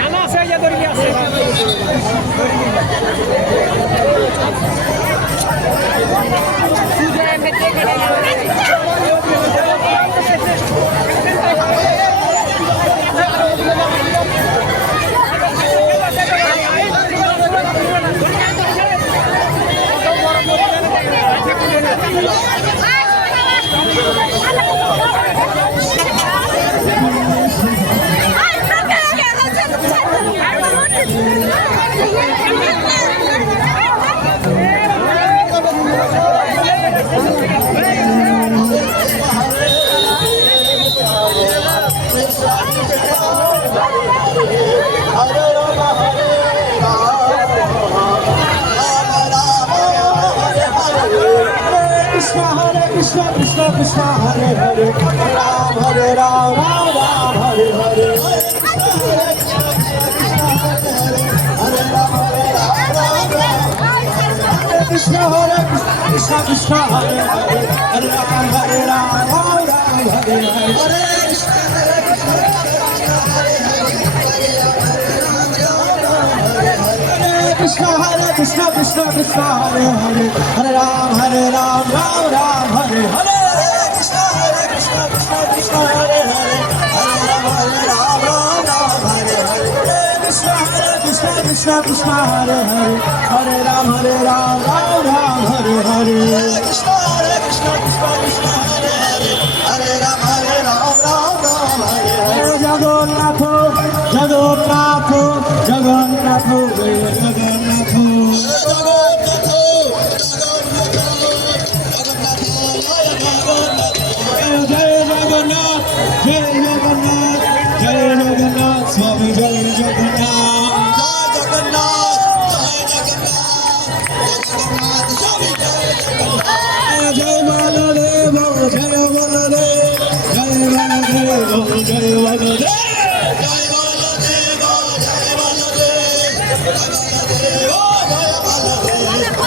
নানা আছে যে দড়ি আছে Krishna Krishna Krishna Hare Hare Ram Hare Ram Ram Ram Hare Hare Hare Krishna Hare Ram Hare Ram Ram Ram Hare Krishna Hare Krishna Krishna Hare Hare Hare Ram Hare Ram Ram Ram Hare Hare Hare Krishna Hare Krishna Krishna Hare Hare Krishna Hare Krishna Krishna Krishna Hare Hare Hare Ram Ram Ram Hare Hare Krishna Hare Krishna Krishna Krishna Hare Hare Hare Ram Ram Ram Hare Hare Krishna Hare Krishna Krishna Krishna Hare Hare Hare Ram Ram Ram Hare Hare Krishna Hare Krishna Krishna Krishna Hare Hare Hare Ram Ram Ram Hare Hare Jagannath Jagannath Jagannath Swami Jai Jagannath Jai Jagannath Jai Jagannath Swami Jai Jagannath Jai Baladev Jai Baladev Jai Baladev Jai Baladev Jai Baladev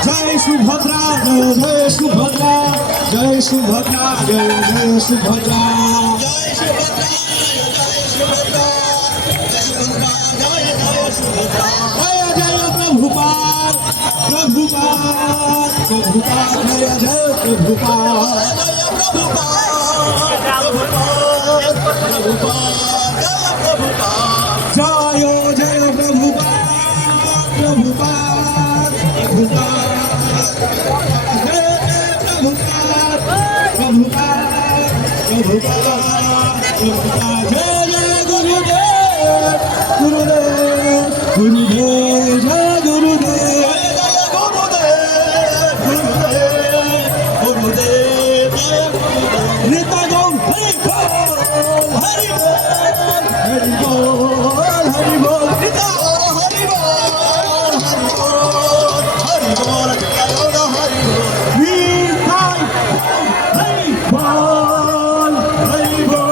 Jai Subhadra Jai Subhadra Jai Subhadra Jai Subhadra Jai Subhadra Jai Prabhupada, Prabhupada, Prabhupada, Jai Prabhupada, Prabhupada, Prabhupada, Jai Prabhupada, Prabhupada, Prabhupada, Prabhupada, Prabhupada, Jai Gurudev, Gurudev, Gurudev, Jai Gurudev, Gurudev, Gurudev, Nita Gaur, Hari Bol, Hari Bol, Hari Bol, Hari Bol, Nita Gaur, Hari Bol, Hari Bol, Hari Bol,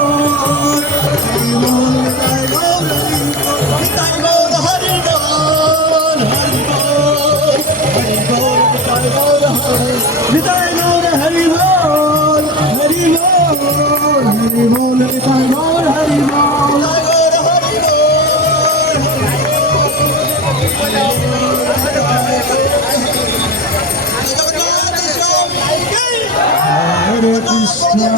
Nita Gaur, Hari Bol, Nita Gaur, Hari Bol, Hari Bol, Nita Gaur, Nita Gaur, Hari Bol, Hari Bol, Hari Bol, Nita Gaur, Nita Gaur, Hari Bol, Hari Bol, Hari Bol, Nita Gaur, Hari Bol, Hare Krishna,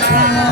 Hare